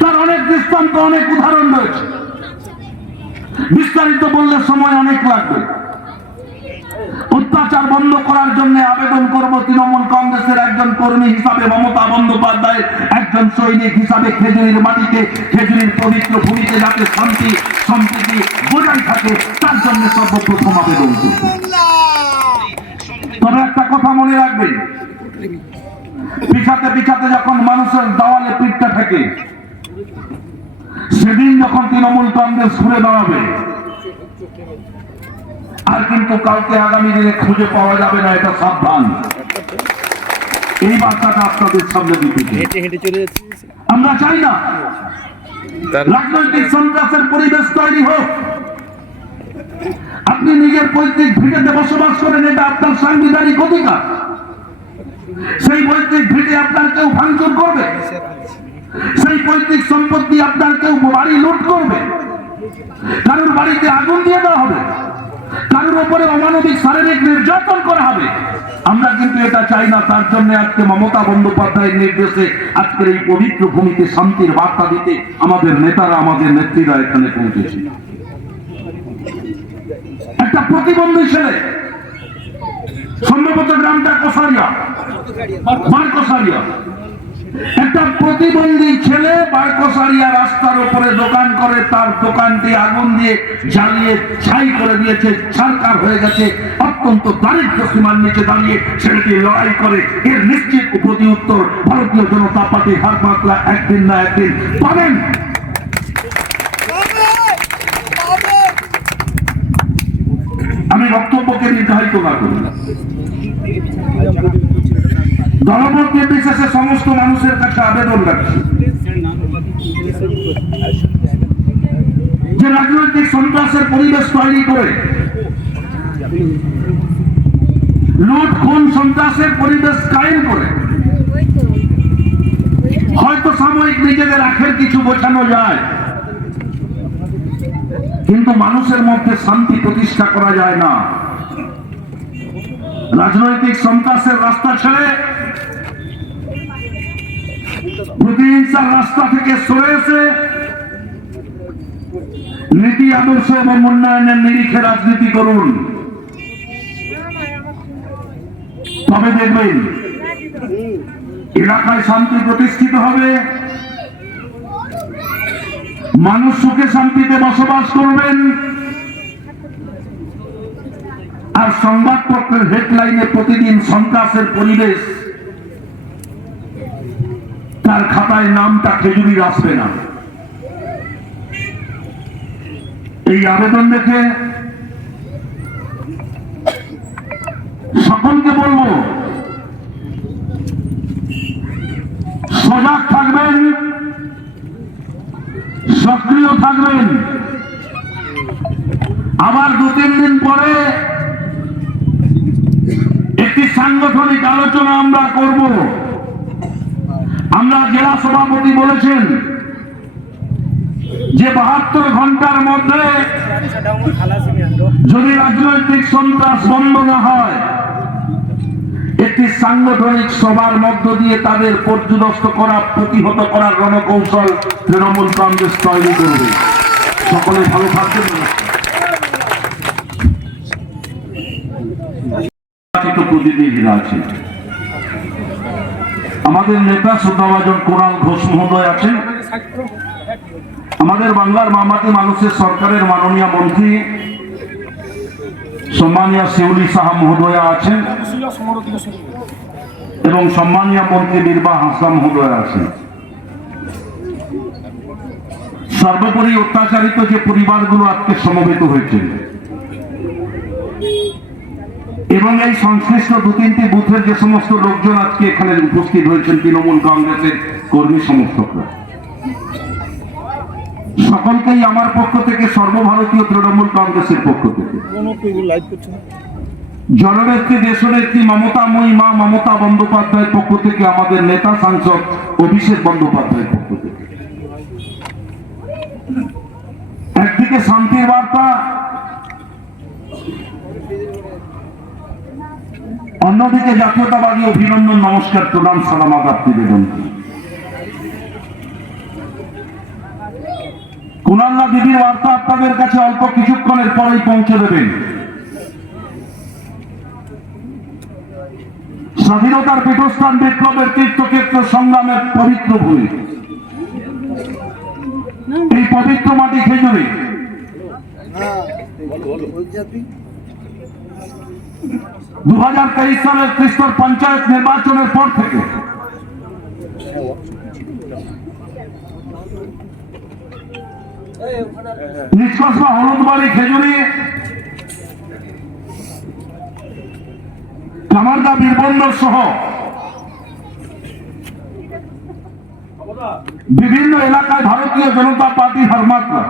তার অনেক দৃষ্টান্ত, অনেক উদাহরণ রয়েছে, বিস্তারিত বললে সময় অনেক লাগবে। অত্যাচার বন্ধ করার জন্য আবেদন করব তৃণমূল কংগ্রেসের একজন কর্মী হিসাবে, মমতা বন্দ্যোপাধ্যায়ের একজন সৈনিক হিসাবে, খেজুরির মাটিতে, খেজুরির পবিত্র ভূমিতে যাতে শান্তি সম্প্রীতি বজায় থাকে তার জন্য সর্বপ্রথম আবেদন করব। তবে একটা কথা মনে রাখবেন, পিছাতে পিছাতে যখন মানুষের দেওয়ালে পিঠটা থাকে, সেদিন যখন তৃণমূল কংগ্রেস ঘুরে দাঁড়াবে আর কিন্তু কাউকে আগামী দিনে খুঁজে পাওয়া যাবে না, এটা সাবধান। এই বার্তাটা আপনাদের সামনে দিতে আমরা চাই না রাজনৈতিক সন্ত্রাসের পরিবেশ তৈরি হোক। আপনি নিজের পৈতৃক ভিটেতে বসবাস করেন, এটা আপনার সাংবিধানিক অধিকার। সেই পৈতৃক ভিটে আপনার কেউ ভাঙচুর করবে, সেই পৈতৃক সম্পত্তি আপনার কেউ বাড়ি লুট করবে, কারোর বাড়িতে আগুন দিয়ে দেওয়া হবে, কারোর উপরে অমানবিক শারীরিক নির্যাতন করা হবে। আমরা কিন্তু এটা চাই না। তার জন্য আজকে মমতা বন্দ্যোপাধ্যায়ের নির্দেশে আজকের এই পবিত্র ভূমিতে শান্তির বার্তা দিতে আমাদের নেতারা, আমাদের নেত্রীরা এখানে পৌঁছেছে। একটা প্রতিবন্ধী ছেলে, সম্ভবত গ্রামটা কসারিয়া, বারকসারিয়া, একটা প্রতিবন্ধী ছেলে বারকসারিয়া রাস্তার উপরে দোকান করে, তার দোকানটি আগুন দিয়ে জ্বালিয়ে ছাই করে দিয়েছে, ছারকার হয়ে গেছে। অত্যন্ত দারিদ্র সীমার নিচে দাঁড়িয়ে ছেলেটি লড়াই করে। এর নিশ্চিত প্রতি উত্তর ভারতীয় জনতা পার্টি হার মাত্রা একদিন না একদিন পাবেন। আমি বক্তব্যকে নির্ধারিত না করি, দলমত নির্বিশেষে সমস্ত মানুষের কাছে আবেদন রাখছি যে রাজনৈতিক সন্ত্রাসের পরিবেশ তৈরি করে, লুট খুন সন্ত্রাসের পরিবেশ কায়েম করে হয়তো সাময়িক নিজেদের আখের কিছু বোঝানো যায়, কিন্তু মানুষের মধ্যে শান্তি প্রতিষ্ঠা করা যায় না। রাজনৈতিক সন্ত্রাসের রাস্তা ছেড়ে প্রতিহিংসার রাস্তা থেকে সরে এসে নীতি আদর্শ এবং উন্নয়নের নিরিখে রাজনীতি করুন। তবে দেখবেন এলাকায় শান্তি প্রতিষ্ঠিত হবে, মানুষ সুখে শান্তিতে বসবাস করবেন। আর সংবাদপত্রের হেডলাইনে প্রতিদিন সন্ত্রাসের পরিবেশ, তার খাতায় নামটা খেজুরির আসবে না। এই আবেদন দেখে সকলকে বলবো, সজাগ থাকবেন, সক্রিয় থাকবেন। আবার 2-3 দিন পরে একটি সাংগঠনিক আলোচনা আমরা করব। আমরা জেলা সভাপতি বলেছেন যে 72 ঘন্টার মধ্যে যদি রাজনৈতিক সন্ত্রাস বন্ধ না হয়, একটি সাংগঠনিক সভার মধ্য দিয়ে তাদের পর্যদস্ত করা, প্রতিহত করার রণকৌশল তৃণমূল কংগ্রেস তৈরি করবে। সকলে ভালো থাকবেন। প্রতিনিধিরা আছেন, আমাদের নেতা শ্রদ্ধাভাজন কুণাল ঘোষ মহোদয় আছেন, আমাদের বাংলার মামাটি মানুষের সরকারের মাননীয় মন্ত্রী সম্মানীয় শিউলি সাহা মহোদয়া আছেন এবং সম্মানীয় মন্ত্রী বীরবা হাসদা মহোদয় আছেন। সর্বোপরি অত্যাচারিত যে পরিবারগুলো আজকে সমবেত হয়েছে এবং এই সংশ্লিষ্ট 2-3টি বুথের যে সমস্ত লোকজন আজকে এখানে উপস্থিত হয়েছেন, তৃণমূল কংগ্রেসের কর্মী সমর্থকরা, সকলকেই আমার পক্ষ থেকে, সর্বভারতীয় তৃণমূল কংগ্রেসের পক্ষ থেকে, জননেত্রী দেশনেত্রী মমতাময়ী মা মমতা বন্দ্যোপাধ্যায়ের পক্ষ থেকে, আমাদের নেতা সাংসদ অভিষেক বন্দ্যোপাধ্যায়ের পক্ষ থেকে একদিকে শান্তির বার্তা, অন্যদিকে জাতীয়তাবাদী অভিনন্দন, নমস্কার, প্রণাম, সালাম, আদাব নিবেদন। কুনাল্লা দিদির বার্তা আপনাদের কাছে অল্প কিছুক্ষণের পরেই পৌঁছে দেবেন। স্বাধীনতার পীঠস্থান, বিপ্লবের তীর্থক্ষেত্র, সংগ্রামের পবিত্র ভূমি, এই পবিত্র মাটি খেজুরি 2023 সালের ত্রিস্তর পঞ্চায়েত নির্বাচনের পর থেকে নিষ্কসবা, হলুদবাড়ি, খেজুরি, কামারদা, বীরবন্দর সহ বিভিন্ন এলাকায় ভারতীয় জনতা পার্টি হারমাত্রা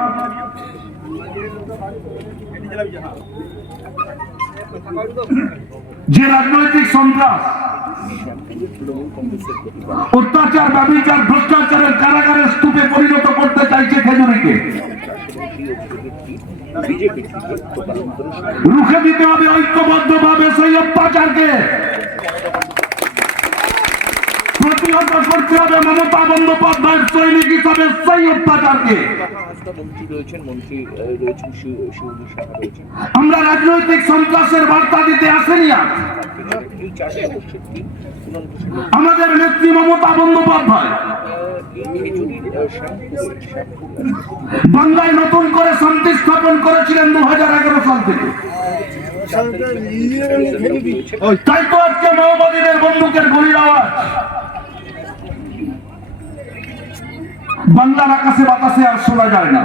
যে রাজনৈতিক সন্ত্রাস, অত্যাচার, ব্যভিচার, ভ্রষ্টাচারের কারাগারের স্তূপে পরিণত করতে চাইছে খেজুরিকে, রুখে দিতে হবে ঐক্যবদ্ধভাবে সেই অত্যাচারকে, প্রতিহত করতে হবে মমতা বন্দ্যোপাধ্যায়ের সৈনিক হিসাবে সেই অত্যাচারকে। আমরা রাজনৈতিক সন্ত্রাসের বার্তা দিতে আসেনি আজ। আমাদের নেত্রী মমতা বন্দ্যোপাধ্যায় বাংলায় নতুন করে শান্তি স্থাপন করেছিলেন 2011 সাল থেকে। তাই তো আজকে মাওবাদীদের বন্দুকের গুলির আওয়াজ বাংলার আকাশে বাতাসে আর শোনা যায় না।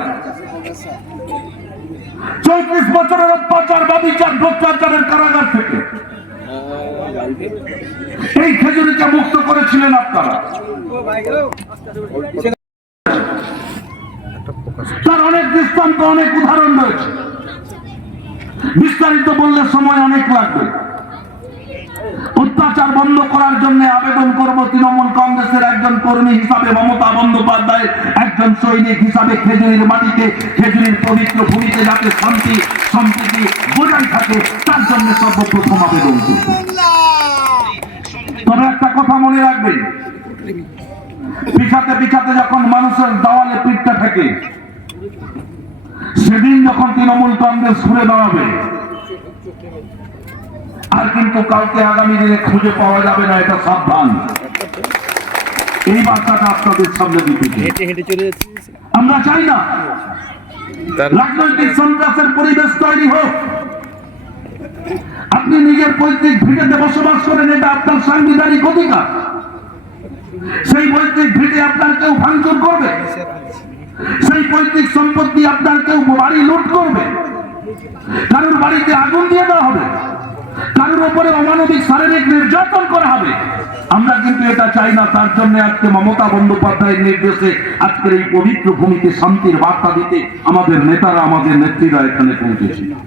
34 বছরের অত্যাচার, ব্যভিচার, ভ্রষ্টাচারের কারাগার থেকে এই খেজুরিকে মুক্ত করেছিলেন আপনারা। তার অনেক দৃষ্টান্ত, অনেক উদাহরণ রয়েছে, বিস্তারিত বললে সময় অনেক লাগবে। অত্যাচার বন্ধ করার জন্য আবেদন করব তৃণমূল কংগ্রেসের একজন কর্মী হিসাবে, মমতা বন্দ্যোপাধ্যায়ের একজন সৈনিক হিসাবে, খেজুরির মাটিতে, খেজুরির পবিত্র ভূমিতে যাতে শান্তি সম্প্রীতি বজায় থাকে তার জন্য সর্বপ্রথম আবেদন করব। তবে একটা কথা মনে রাখবেন, পিছাতে পিছাতে যখন মানুষের দেওয়ালে পিঠটা থাকে, সেদিন যখন তৃণমূল কংগ্রেস ঘুরে দাঁড়াবে আর কিন্তু কাউকে আগামী দিনে খুঁজে পাওয়া যাবে না, এটা সাবধান। এই বার্তাটা আপনাদের সামনে দিতে আমরা চাই না রাজনৈতিক সন্ত্রাসের পরিবেশ তৈরি হোক। আপনি নিজের পৈতৃক ভিটেতে বসবাস করেন, এটা আপনার সাংবিধানিক অধিকার। সেই পৈতৃক ভিটে আপনার কেউ ভাঙচুর করবে, সেই পৈতৃক সম্পত্তি আপনার কেউ বাড়ি লুট করবে, কারোর বাড়িতে আগুন দিয়ে দেওয়া হবে, কারোর উপরে অমানবিক শারীরিক নির্যাতন করা হবে। আমরা কিন্তু এটা চাই না। তার জন্য আজকে মমতা বন্দ্যোপাধ্যায়ের নির্দেশে আজকের এই পবিত্র ভূমিতে শান্তির বার্তা দিতে আমাদের নেতারা, আমাদের নেত্রীরা এখানে পৌঁছেছে।